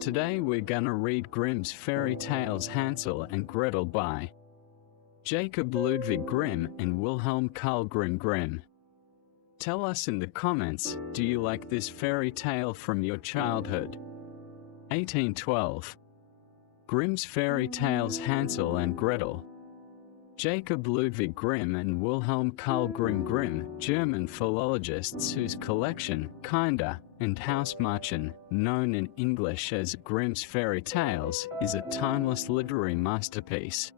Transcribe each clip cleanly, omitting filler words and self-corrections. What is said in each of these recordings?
Today we're gonna read Grimm's Fairy Tales Hansel and Gretel by Jacob Ludwig Grimm and Wilhelm Carl Grimm. Tell us in the comments, do you like this fairy tale from your childhood? 1812. Grimm's Fairy Tales Hansel and Gretel. Jacob Ludwig Grimm and Wilhelm Carl Grimm, German philologists whose collection, Kinder and Hausmärchen, known in English as Grimm's Fairy Tales, is a timeless literary masterpiece.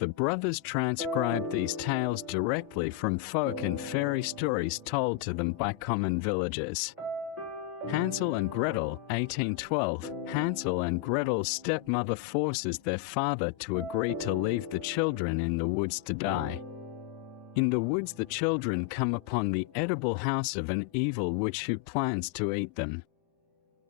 The brothers transcribed these tales directly from folk and fairy stories told to them by common villagers. Hansel and Gretel, 1812. Hansel and Gretel's stepmother forces their father to agree to leave the children in the woods to die. In the woods the children come upon the edible house of an evil witch who plans to eat them.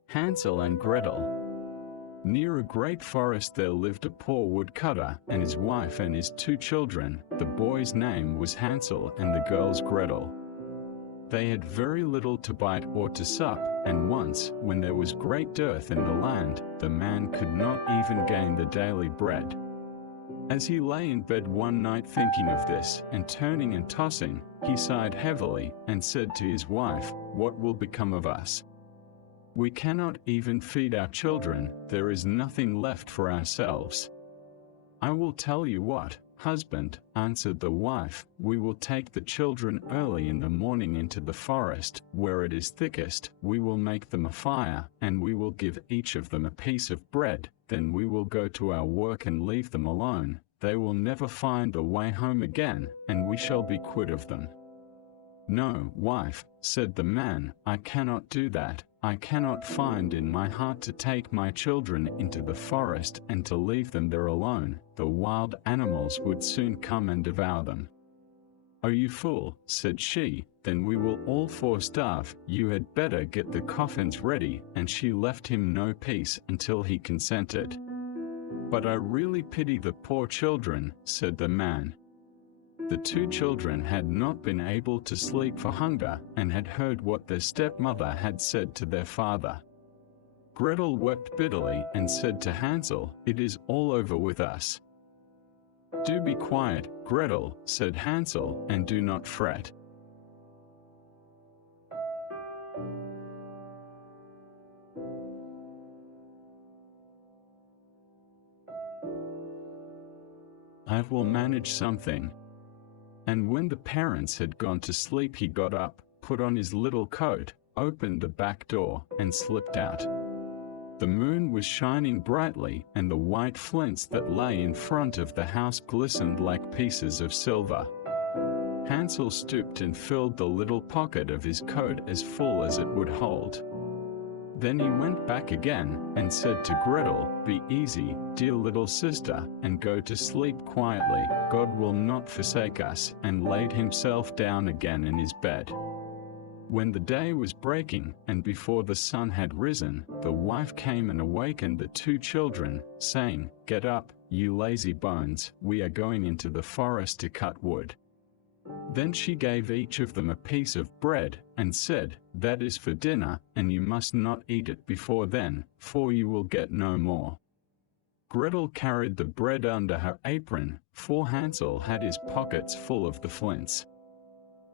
Hansel and Gretel. Near a great forest there lived a poor woodcutter and his wife and his two children. The boy's name was Hansel and the girl's Gretel. They had very little to bite or to sup, and once, when there was great dearth in the land, the man could not even gain the daily bread. As he lay in bed one night thinking of this, and turning and tossing, he sighed heavily, and said to his wife, "What will become of us? We cannot even feed our children, there is nothing left for ourselves." "I will tell you what, husband," answered the wife, "we will take the children early in the morning into the forest, where it is thickest, we will make them a fire, and we will give each of them a piece of bread, then we will go to our work and leave them alone, they will never find the way home again, and we shall be quit of them." "No, wife," said the man, "I cannot do that. I cannot find in my heart to take my children into the forest and to leave them there alone. The wild animals would soon come and devour them." "Oh, you fool," said she, "then we will all four starve. You had better get the coffins ready," and she left him no peace until he consented. "But I really pity the poor children," said the man. The two children had not been able to sleep for hunger, and had heard what their stepmother had said to their father. Gretel wept bitterly and said to Hansel, "It is all over with us." "Do be quiet, Gretel," said Hansel, "and do not fret. I will manage something." And when the parents had gone to sleep he got up, put on his little coat, opened the back door, and slipped out. The moon was shining brightly, and the white flints that lay in front of the house glistened like pieces of silver. Hansel stooped and filled the little pocket of his coat as full as it would hold. Then he went back again, and said to Gretel, "Be easy, dear little sister, and go to sleep quietly, God will not forsake us," and laid himself down again in his bed. When the day was breaking, and before the sun had risen, the wife came and awakened the two children, saying, "Get up, you lazy bones, we are going into the forest to cut wood." Then she gave each of them a piece of bread, and said, "That is for dinner, and you must not eat it before then, for you will get no more." Gretel carried the bread under her apron, for Hansel had his pockets full of the flints.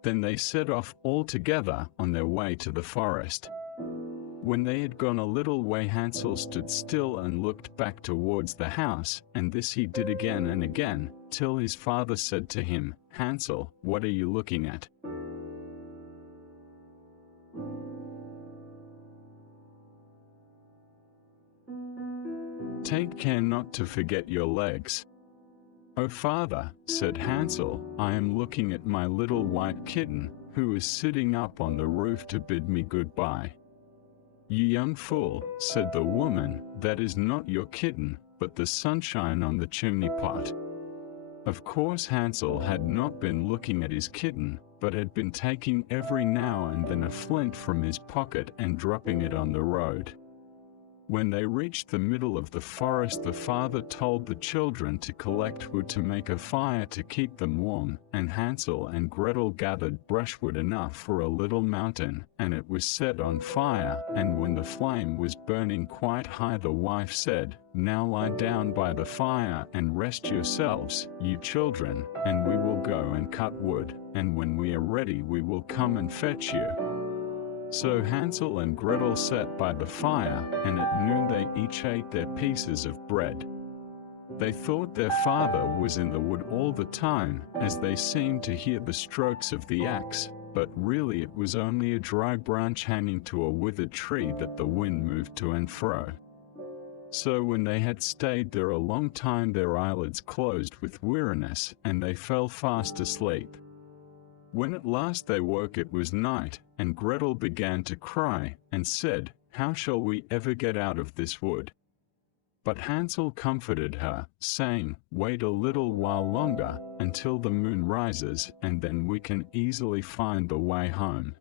Then they set off all together on their way to the forest. When they had gone a little way Hansel stood still and looked back towards the house, and this he did again and again, till his father said to him, "Hansel, what are you looking at?" "Take care not to forget your legs." "Oh, father," said Hansel, "I am looking at my little white kitten, who is sitting up on the roof to bid me goodbye." "You young fool," said the woman, "that is not your kitten, but the sunshine on the chimney pot." Of course Hansel had not been looking at his kitten, but had been taking every now and then a flint from his pocket and dropping it on the road. When they reached the middle of the forest, the father told the children to collect wood to make a fire to keep them warm, and Hansel and Gretel gathered brushwood enough for a little mountain, and it was set on fire, and when the flame was burning quite high, the wife said, "Now lie down by the fire and rest yourselves, you children, and we will go and cut wood, and when we are ready we will come and fetch you." So Hansel and Gretel sat by the fire, and at noon they each ate their pieces of bread. They thought their father was in the wood all the time, as they seemed to hear the strokes of the axe, but really it was only a dry branch hanging to a withered tree that the wind moved to and fro. So when they had stayed there a long time, their eyelids closed with weariness, and they fell fast asleep. When at last they woke, it was night, and Gretel began to cry, and said, "How shall we ever get out of this wood?" But Hansel comforted her, saying, "Wait a little while longer, until the moon rises, and then we can easily find the way home."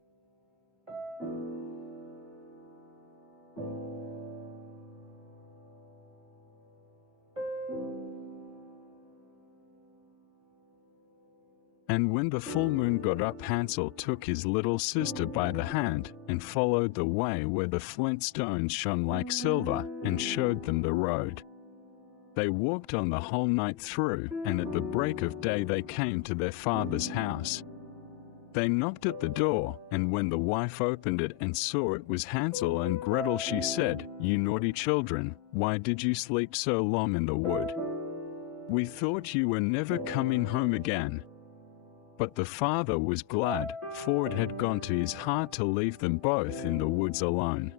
And when the full moon got up, Hansel took his little sister by the hand, and followed the way where the flint stones shone like silver, and showed them the road. They walked on the whole night through, and at the break of day they came to their father's house. They knocked at the door, and when the wife opened it and saw it was Hansel and Gretel, she said, "You naughty children, why did you sleep so long in the wood? We thought you were never coming home again." But the father was glad, for it had gone to his heart to leave them both in the woods alone.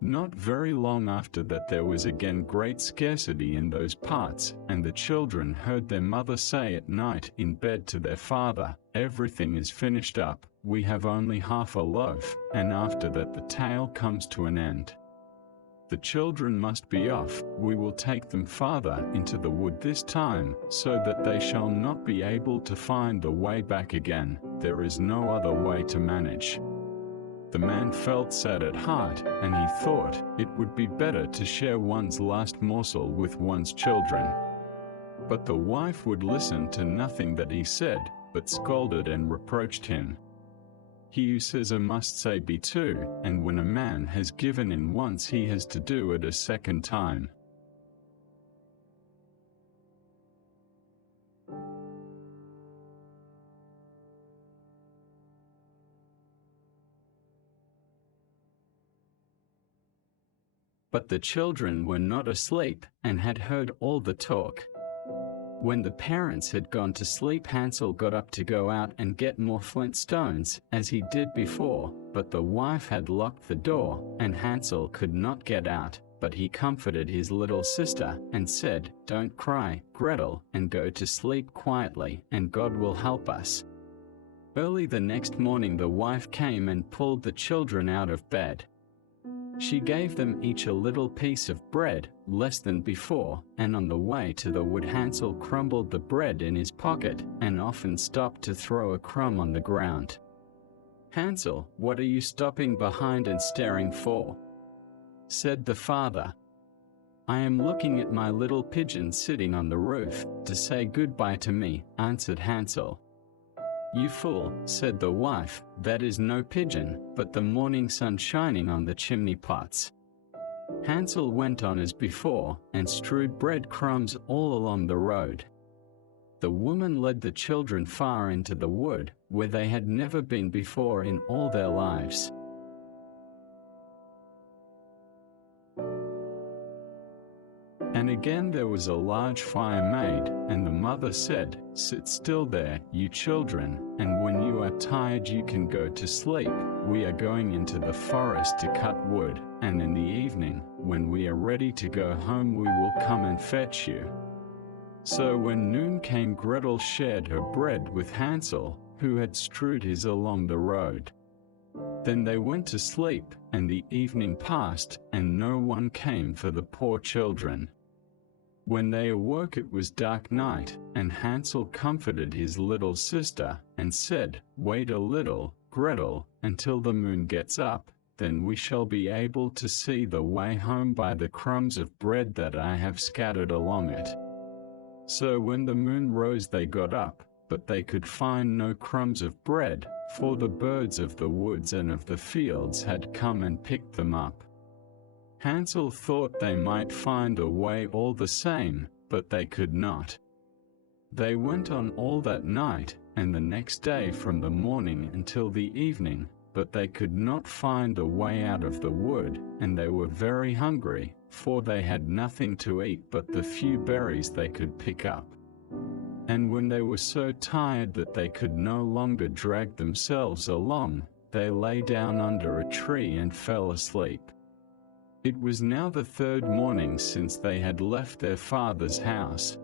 Not very long after that there was again great scarcity in those parts, and the children heard their mother say at night in bed to their father, "Everything is finished up, we have only half a loaf, and after that the tale comes to an end. The children must be off, we will take them farther into the wood this time, so that they shall not be able to find the way back again, there is no other way to manage." The man felt sad at heart, and he thought it would be better to share one's last morsel with one's children. But the wife would listen to nothing that he said, but scolded and reproached him. "He who says a must say be too, and when a man has given in once he has to do it a second time." But the children were not asleep, and had heard all the talk. When the parents had gone to sleep, Hansel got up to go out and get more flint stones, as he did before, but the wife had locked the door, and Hansel could not get out, but he comforted his little sister, and said, "Don't cry, Gretel, and go to sleep quietly, and God will help us." Early the next morning the wife came and pulled the children out of bed. She gave them each a little piece of bread, less than before, and on the way to the wood Hansel crumbled the bread in his pocket, and often stopped to throw a crumb on the ground. "Hansel, what are you stopping behind and staring for?" said the father. "I am looking at my little pigeon sitting on the roof, to say goodbye to me," answered Hansel. "You fool," said the wife, "that is no pigeon, but the morning sun shining on the chimney pots." Hansel went on as before, and strewed bread crumbs all along the road. The woman led the children far into the wood, where they had never been before in all their lives. And again there was a large fire made, and the mother said, "Sit still there, you children, and when you are tired you can go to sleep. We are going into the forest to cut wood, and in the evening, when we are ready to go home, we will come and fetch you." So when noon came, Gretel shared her bread with Hansel, who had strewed his along the road. Then they went to sleep, and the evening passed, and no one came for the poor children. When they awoke it was dark night, and Hansel comforted his little sister, and said, "Wait a little, Gretel, until the moon gets up, then we shall be able to see the way home by the crumbs of bread that I have scattered along it." So when the moon rose they got up, but they could find no crumbs of bread, for the birds of the woods and of the fields had come and picked them up. Hansel thought they might find a way all the same, but they could not. They went on all that night, and the next day from the morning until the evening, but they could not find a way out of the wood, and they were very hungry, for they had nothing to eat but the few berries they could pick up. And when they were so tired that they could no longer drag themselves along, they lay down under a tree and fell asleep. It was now the third morning since they had left their father's house.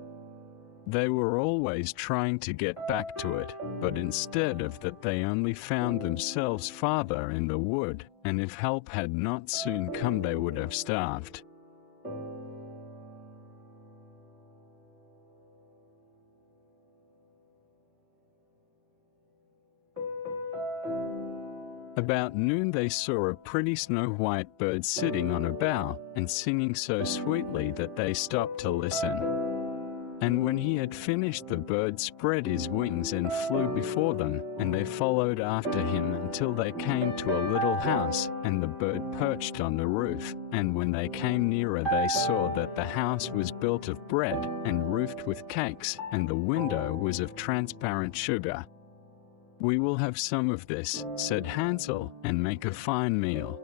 They were always trying to get back to it, but instead of that they only found themselves farther in the wood, and if help had not soon come they would have starved. About noon they saw a pretty snow-white bird sitting on a bough, and singing so sweetly that they stopped to listen. And when he had finished the bird spread his wings and flew before them, and they followed after him until they came to a little house, and the bird perched on the roof, and when they came nearer they saw that the house was built of bread, and roofed with cakes, and the window was of transparent sugar. "We will have some of this," said Hansel, "and make a fine meal.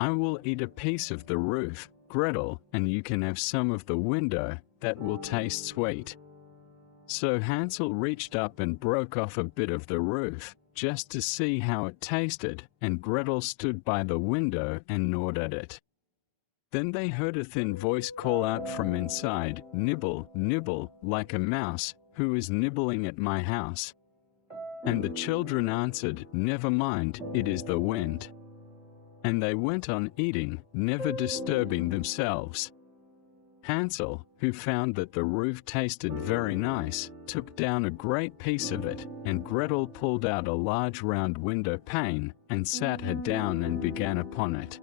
I will eat a piece of the roof, Gretel, and you can have some of the window. That will taste sweet." So Hansel reached up and broke off a bit of the roof, just to see how it tasted, and Gretel stood by the window and gnawed at it. Then they heard a thin voice call out from inside, "Nibble, nibble, like a mouse, who is nibbling at my house?" And the children answered, "Never mind, it is the wind." And they went on eating, never disturbing themselves. Hansel, who found that the roof tasted very nice, took down a great piece of it, and Gretel pulled out a large round window pane, and sat her down and began upon it.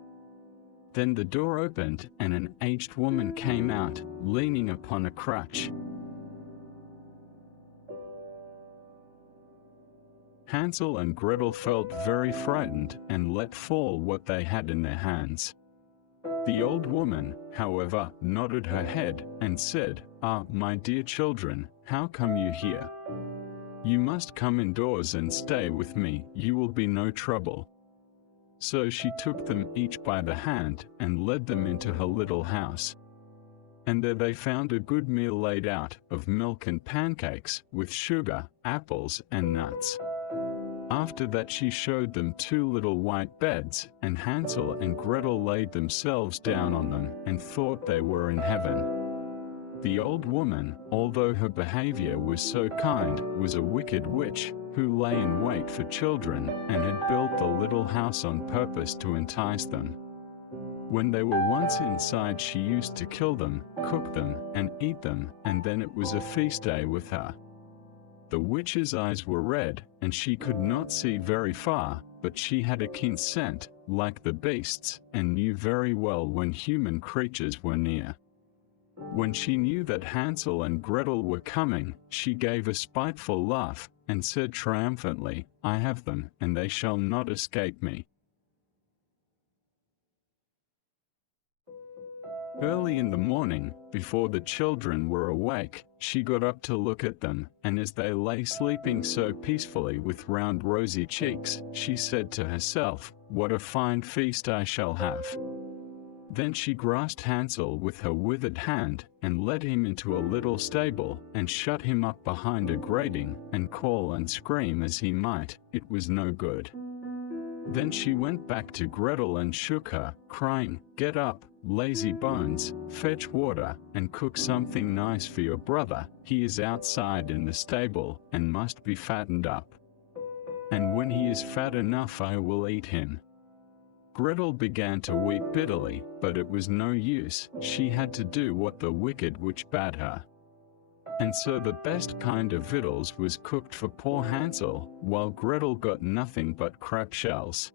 Then the door opened, and an aged woman came out, leaning upon a crutch. Hansel and Gretel felt very frightened, and let fall what they had in their hands. The old woman, however, nodded her head, and said, "Ah, my dear children, how come you here? You must come indoors and stay with me, you will be no trouble." So she took them each by the hand, and led them into her little house. And there they found a good meal laid out, of milk and pancakes, with sugar, apples, and nuts. After that she showed them 2 little white beds, and Hansel and Gretel laid themselves down on them, and thought they were in heaven. The old woman, although her behavior was so kind, was a wicked witch, who lay in wait for children, and had built the little house on purpose to entice them. When they were once inside she used to kill them, cook them, and eat them, and then it was a feast day with her. The witch's eyes were red, and she could not see very far, but she had a keen scent, like the beasts, and knew very well when human creatures were near. When she knew that Hansel and Gretel were coming, she gave a spiteful laugh, and said triumphantly, "I have them, and they shall not escape me." Early in the morning, before the children were awake, she got up to look at them, and as they lay sleeping so peacefully with round rosy cheeks, she said to herself, "What a fine feast I shall have." Then she grasped Hansel with her withered hand, and led him into a little stable, and shut him up behind a grating, and call and scream as he might, it was no good. Then she went back to Gretel and shook her, crying, "Get up, lazy bones, fetch water, and cook something nice for your brother, he is outside in the stable, and must be fattened up. And when he is fat enough I will eat him." Gretel began to weep bitterly, but it was no use, she had to do what the wicked witch bade her. And so the best kind of victuals was cooked for poor Hansel, while Gretel got nothing but crab shells.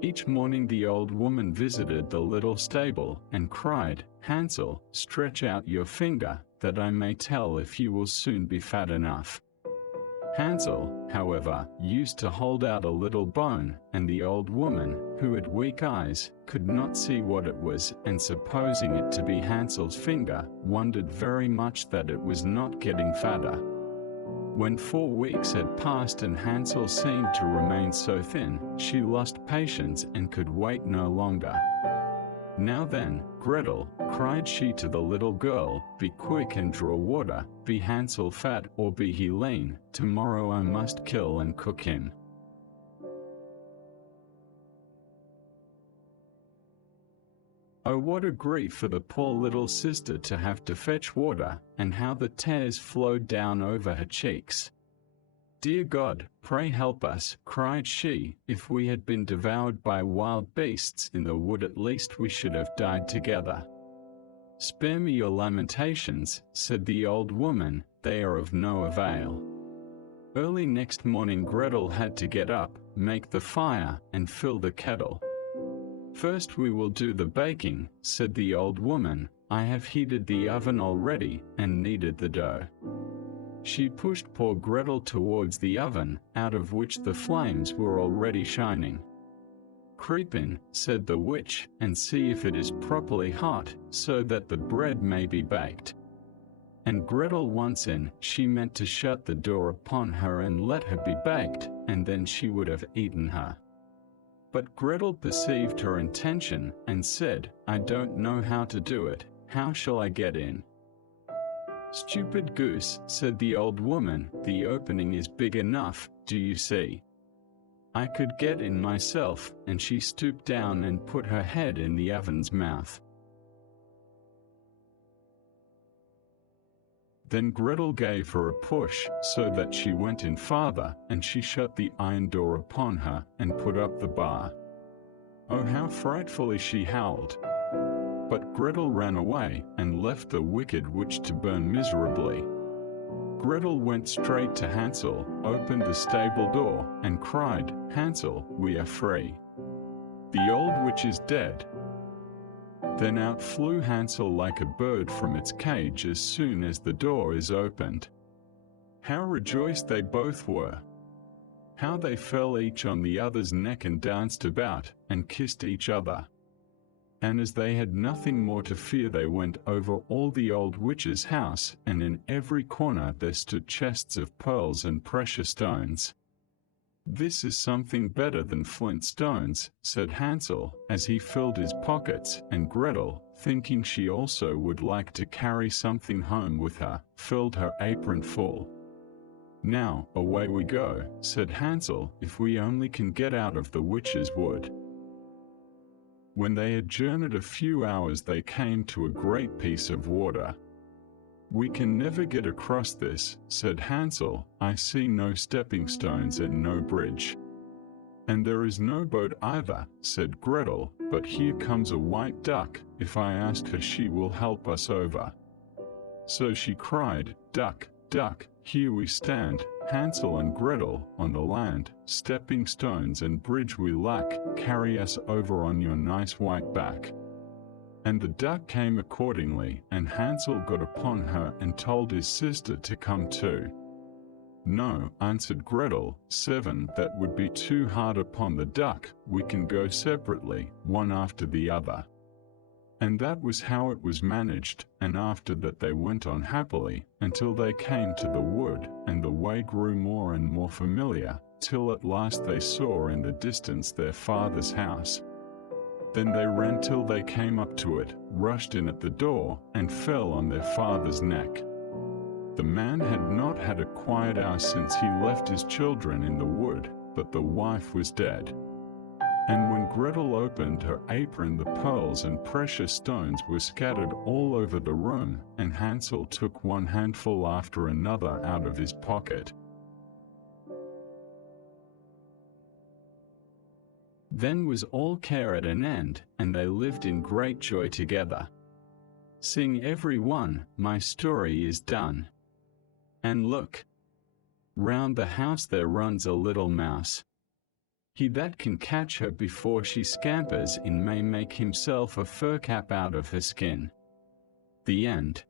Each morning the old woman visited the little stable and cried, "Hansel, stretch out your finger, that I may tell if you will soon be fat enough." Hansel, however, used to hold out a little bone, and the old woman, who had weak eyes, could not see what it was, and supposing it to be Hansel's finger, wondered very much that it was not getting fatter. When 4 weeks had passed and Hansel seemed to remain so thin, she lost patience and could wait no longer. "Now then, Gretel," cried she to the little girl, "be quick and draw water, be Hansel fat or be he lean, tomorrow I must kill and cook him." Oh, what a grief for the poor little sister to have to fetch water, and how the tears flowed down over her cheeks. "Dear God, pray help us," cried she. "If we had been devoured by wild beasts in the wood, at least we should have died together." "Spare me your lamentations," said the old woman, "they are of no avail." Early next morning Gretel had to get up, make the fire, and fill the kettle. "First we will do the baking," said the old woman. "I have heated the oven already, and kneaded the dough." She pushed poor Gretel towards the oven, out of which the flames were already shining. "Creep in," said the witch, "and see if it is properly hot, so that the bread may be baked." And Gretel once in, she meant to shut the door upon her and let her be baked, and then she would have eaten her. But Gretel perceived her intention, and said, "I don't know how to do it, how shall I get in?" "Stupid goose," said the old woman, "the opening is big enough, do you see? I could get in myself," and she stooped down and put her head in the oven's mouth. Then Gretel gave her a push, so that she went in farther, and she shut the iron door upon her, and put up the bar. Oh, how frightfully she howled! But Gretel ran away, and left the wicked witch to burn miserably. Gretel went straight to Hansel, opened the stable door, and cried, "Hansel, we are free. The old witch is dead." Then out flew Hansel like a bird from its cage as soon as the door is opened. How rejoiced they both were! How they fell each on the other's neck and danced about, and kissed each other. And as they had nothing more to fear, they went over all the old witch's house, and in every corner there stood chests of pearls and precious stones. "This is something better than flint stones," said Hansel, as he filled his pockets, and Gretel, thinking she also would like to carry something home with her, filled her apron full. "Now, away we go," said Hansel, "if we only can get out of the witch's wood." When they had journeyed a few hours, they came to a great piece of water. "We can never get across this," said Hansel. "I see no stepping stones and no bridge." "And there is no boat either," said Gretel, "but here comes a white duck. If I ask her, she will help us over." So she cried, "Duck, duck, here we stand, Hansel and Gretel, on the land. Stepping stones and bridge we lack, carry us over on your nice white back." And the duck came accordingly, and Hansel got upon her and told his sister to come too. "No," answered Gretel, "7, that would be too hard upon the duck. We can go separately, one after the other." And that was how it was managed, and after that they went on happily, until they came to the wood, and the way grew more and more familiar, till at last they saw in the distance their father's house. Then they ran till they came up to it, rushed in at the door, and fell on their father's neck. The man had not had a quiet hour since he left his children in the wood, but the wife was dead. And when Gretel opened her apron, the pearls and precious stones were scattered all over the room, and Hansel took one handful after another out of his pocket. Then was all care at an end, and they lived in great joy together. Sing every one, my story is done. And look! Round the house there runs a little mouse. He that can catch her before she scampers in may make himself a fur cap out of her skin. The end.